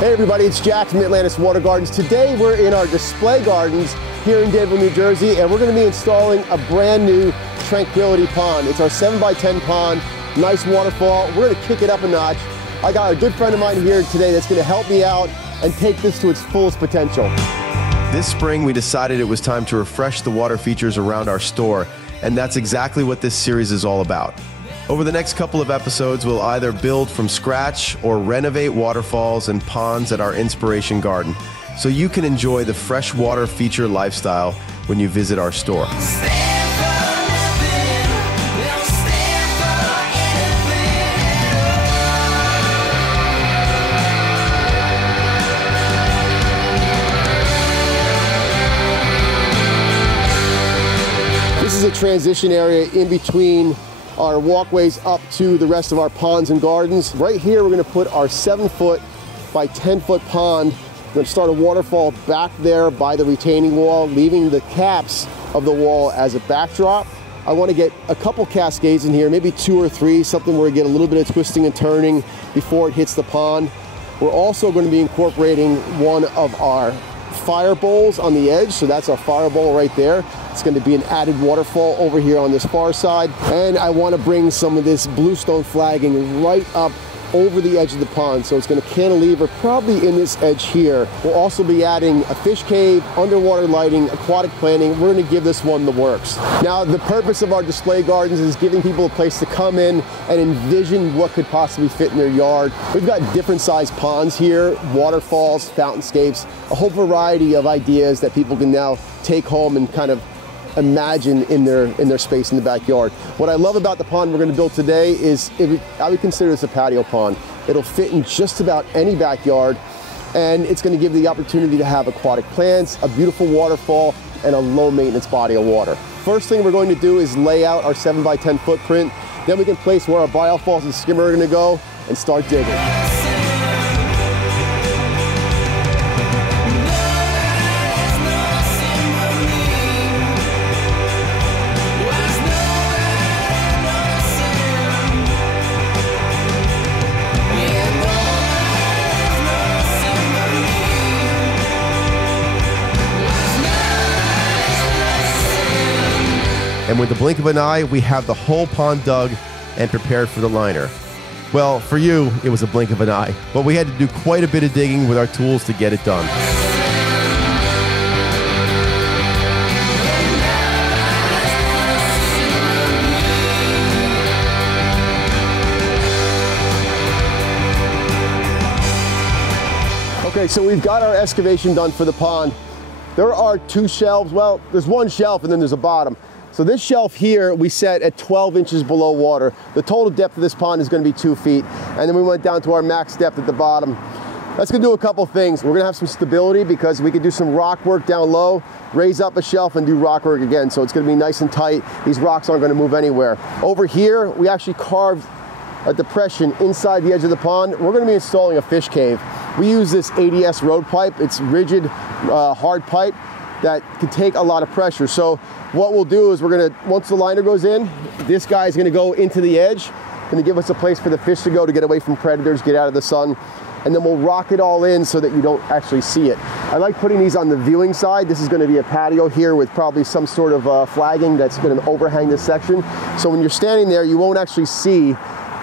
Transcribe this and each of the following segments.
Hey everybody, it's Jack from Atlantis Water Gardens. Today we're in our display gardens here in Denville, New Jersey, and we're going to be installing a brand new Tranquility Pond. It's our 7x10 pond, nice waterfall. We're going to kick it up a notch. I got a good friend of mine here today that's going to help me out and take this to its fullest potential. This spring we decided it was time to refresh the water features around our store, and that's exactly what this series is all about. Over the next couple of episodes, we'll either build from scratch or renovate waterfalls and ponds at our inspiration garden, so you can enjoy the freshwater feature lifestyle when you visit our store. This is a transition area in between our walkways up to the rest of our ponds and gardens. Right here, we're gonna put our 7-foot by 10-foot pond. We're gonna start a waterfall back there by the retaining wall, leaving the caps of the wall as a backdrop. I wanna get a couple cascades in here, maybe 2 or 3, something where we get a little bit of twisting and turning before it hits the pond. We're also gonna be incorporating one of our Firebowls on the edge, so that's our Firebowl right there. It's going to be an added waterfall over here on this far side, and I want to bring some of this Bluestone flagging right up over the edge of the pond, so it's going to cantilever probably in this edge here. We'll also be adding a fish cave, underwater lighting, aquatic planting. We're going to give this one the works. Now, the purpose of our display gardens is giving people a place to come in and envision what could possibly fit in their yard. We've got different sized ponds here, waterfalls, fountainscapes, a whole variety of ideas that people can now take home and kind of imagine in their space in the backyard. What I love about the pond we're going to build today is I would consider this a patio pond. It'll fit in just about any backyard, and it's going to give the opportunity to have aquatic plants, a beautiful waterfall, and a low maintenance body of water. First thing we're going to do is lay out our 7x10 footprint. Then we can place where our Waterfalls and Skimmer are going to go and start digging. And with the blink of an eye, we have the whole pond dug and prepared for the liner. Well, for you, it was a blink of an eye, but we had to do quite a bit of digging with our tools to get it done. Okay, so we've got our excavation done for the pond. There are 2 shelves. Well, there's 1 shelf and then there's a bottom. So this shelf here, we set at 12 inches below water. The total depth of this pond is going to be 2 feet. And then we went down to our max depth at the bottom. That's going to do a couple things. We're going to have some stability because we could do some rock work down low, raise up a shelf and do rock work again. So it's going to be nice and tight. These rocks aren't going to move anywhere. Over here, we actually carved a depression inside the edge of the pond. We're going to be installing a fish cave. We use this ADS road pipe. It's rigid, hard pipe that can take a lot of pressure. So what we'll do is we're going to, once the liner goes in, this guy is going to go into the edge, going to give us a place for the fish to go to get away from predators, get out of the sun, and then we'll rock it all in so that you don't actually see it. I like putting these on the viewing side. This is going to be a patio here with probably some sort of flagging that's going to overhang this section. So when you're standing there, you won't actually see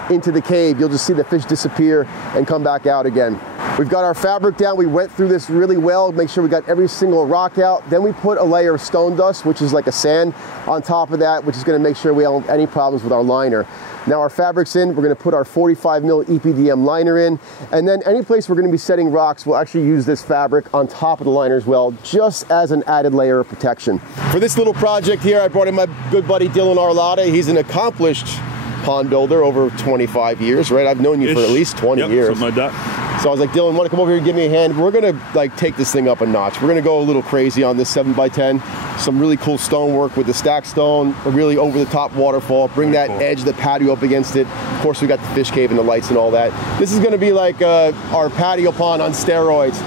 into the cave. You'll just see the fish disappear and come back out again. We've got our fabric down. We went through this really well, make sure we got every single rock out. Then we put a layer of stone dust, which is like a sand, on top of that, which is going to make sure we don't have any problems with our liner. Now our fabric's in, we're going to put our 45 mil EPDM liner in, and then any place we're going to be setting rocks, we'll actually use this fabric on top of the liner as well, just as an added layer of protection. For this little project here, I brought in my good buddy Dylan Arlotta. He's an accomplished pond builder over 25 years, right? I've known you for at least 20 years. Something like that. So I was like, Dylan, want to come over here and give me a hand? We're going to like take this thing up a notch. We're going to go a little crazy on this 7x10. Some really cool stonework with the stacked stone, a really over-the-top waterfall. Bring that edge, the patio up against it. Of course, we got the fish cave and the lights and all that. This is going to be like our patio pond on steroids.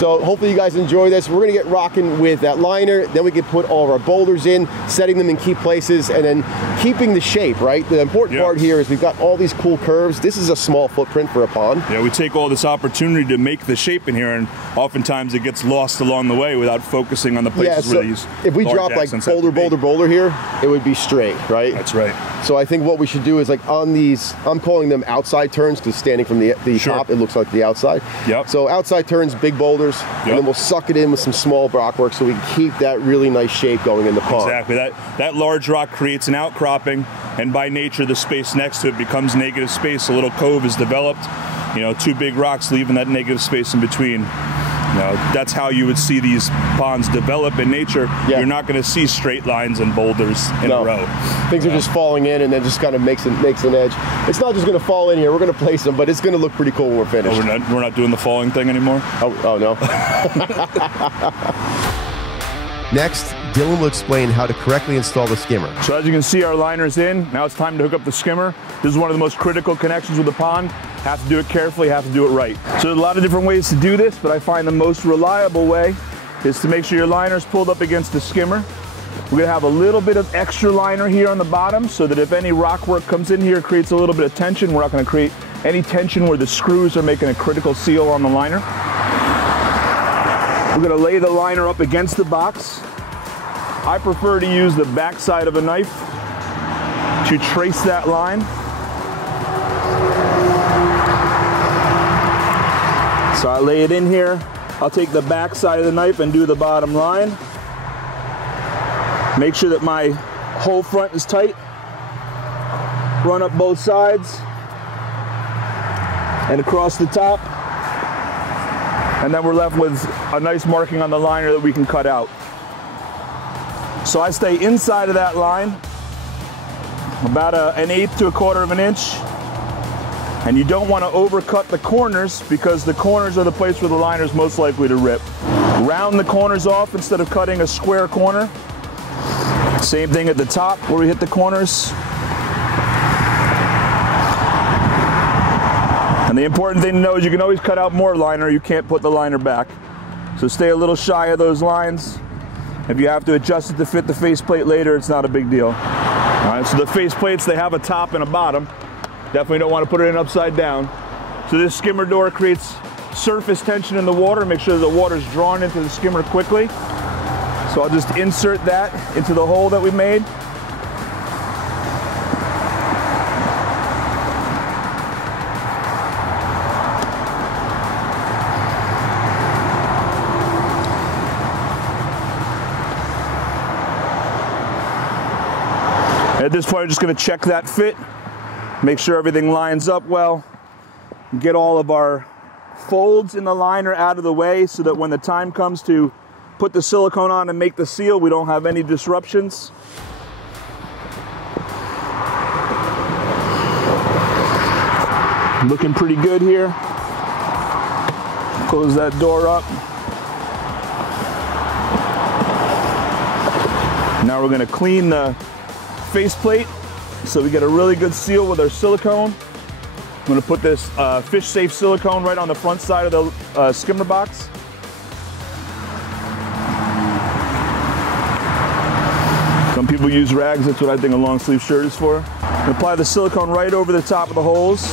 So hopefully you guys enjoy this. We're gonna get rocking with that liner, then we can put all of our boulders in, setting them in key places, and then keeping the shape, right? The important part here is we've got all these cool curves. This is a small footprint for a pond. Yeah, we take all this opportunity to make the shape in here, and oftentimes it gets lost along the way without focusing on the places where these if we drop like boulder here, it would be straight, right? That's right. So I think what we should do is like on these, I'm calling them outside turns because standing from the top, it looks like the outside. Yep. So outside turns, big boulders, and then we'll suck it in with some small rock work so we can keep that really nice shape going in the pond. Exactly. That large rock creates an outcropping, and by nature the space next to it becomes negative space. A little cove is developed, you know, two big rocks leaving that negative space in between. You know, that's how you would see these ponds develop in nature. You're not going to see straight lines and boulders in a row. Things are just falling in and then just kind of makes an edge. It's not just going to fall in here. We're going to place them, but it's going to look pretty cool when we're finished. Oh, we're not doing the falling thing anymore? Oh no. Next, Dylan will explain how to correctly install the skimmer. So as you can see, our liner's in. Now it's time to hook up the skimmer. This is one of the most critical connections with the pond. Have to do it carefully, have to do it right. So there's a lot of different ways to do this, but I find the most reliable way is to make sure your liner's pulled up against the skimmer. We're gonna have a little bit of extra liner here on the bottom so that if any rock work comes in here, it creates a little bit of tension. We're not gonna create any tension where the screws are making a critical seal on the liner. We're gonna lay the liner up against the box. I prefer to use the back side of a knife to trace that line. So I lay it in here. I'll take the back side of the knife and do the bottom line. Make sure that my whole front is tight. Run up both sides and across the top. And then we're left with a nice marking on the liner that we can cut out. So I stay inside of that line, about an eighth to a quarter of an inch. And you don't want to overcut the corners because the corners are the place where the liner is most likely to rip. Round the corners off instead of cutting a square corner. Same thing at the top where we hit the corners. And the important thing to know is you can always cut out more liner. You can't put the liner back. So stay a little shy of those lines. If you have to adjust it to fit the faceplate later, it's not a big deal. All right, so the faceplates, they have a top and a bottom. Definitely don't want to put it in upside down. So this skimmer door creates surface tension in the water, make sure the water's drawn into the skimmer quickly. So I'll just insert that into the hole that we made. At this point, I'm just going to check that fit, make sure everything lines up well, get all of our folds in the liner out of the way so that when the time comes to put the silicone on and make the seal, we don't have any disruptions. Looking pretty good here. Close that door up. Now we're going to clean the faceplate so we get a really good seal with our silicone. I'm going to put this fish safe silicone right on the front side of the skimmer box. Some people use rags, that's what I think a long sleeve shirt is for. Apply the silicone right over the top of the holes.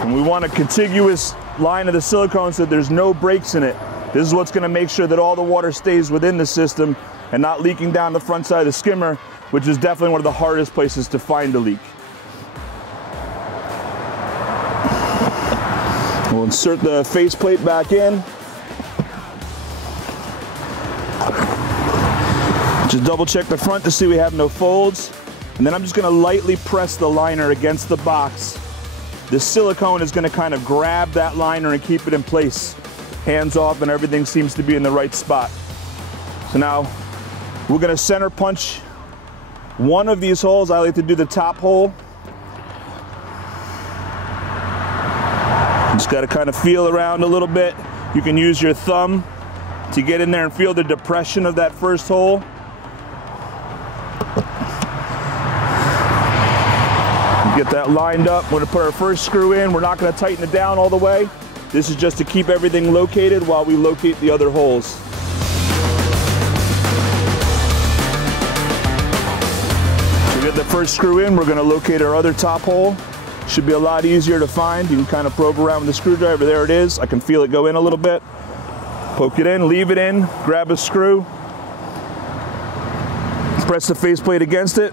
And we want a contiguous line of the silicone so there's no breaks in it. This is what's going to make sure that all the water stays within the system and not leaking down the front side of the skimmer, which is definitely one of the hardest places to find a leak. We'll insert the faceplate back in. Just double check the front to see we have no folds. And then I'm just going to lightly press the liner against the box. The silicone is going to kind of grab that liner and keep it in place. Hands off and everything seems to be in the right spot. So now we're going to center punch one of these holes. I like to do the top hole. Just got to kind of feel around a little bit. You can use your thumb to get in there and feel the depression of that first hole. Get that lined up. We're gonna put our first screw in. We're not gonna tighten it down all the way. This is just to keep everything located while we locate the other holes. So get the first screw in. We're gonna locate our other top hole. Should be a lot easier to find. You can kind of probe around with the screwdriver. There it is. I can feel it go in a little bit. Poke it in, leave it in, grab a screw. Press the faceplate against it.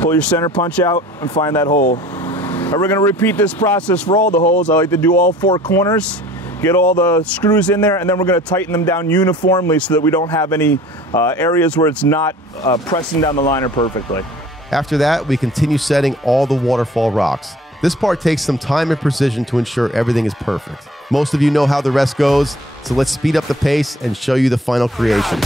Pull your center punch out and find that hole. And we're gonna repeat this process for all the holes. I like to do all 4 corners, get all the screws in there, and then we're gonna tighten them down uniformly so that we don't have any areas where it's not pressing down the liner perfectly. After that, we continue setting all the waterfall rocks. This part takes some time and precision to ensure everything is perfect. Most of you know how the rest goes, so let's speed up the pace and show you the final creation.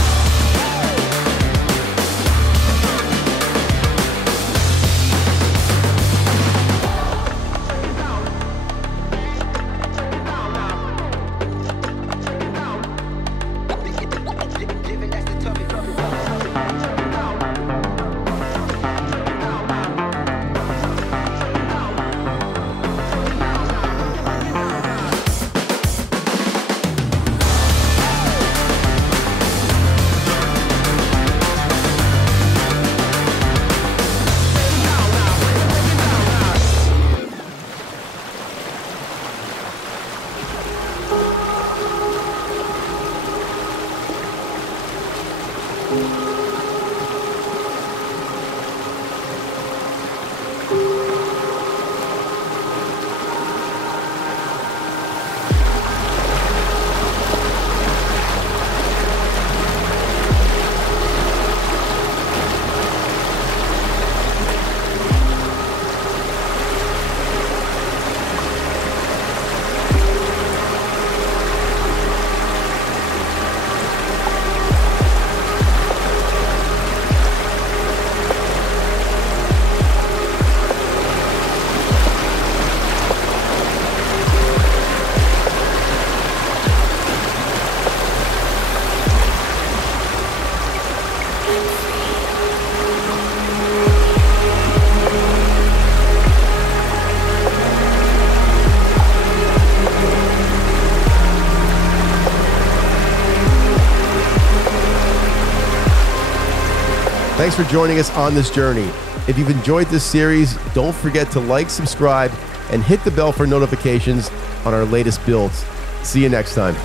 Thanks for joining us on this journey. If you've enjoyed this series, don't forget to like, subscribe, and hit the bell for notifications on our latest builds. See you next time.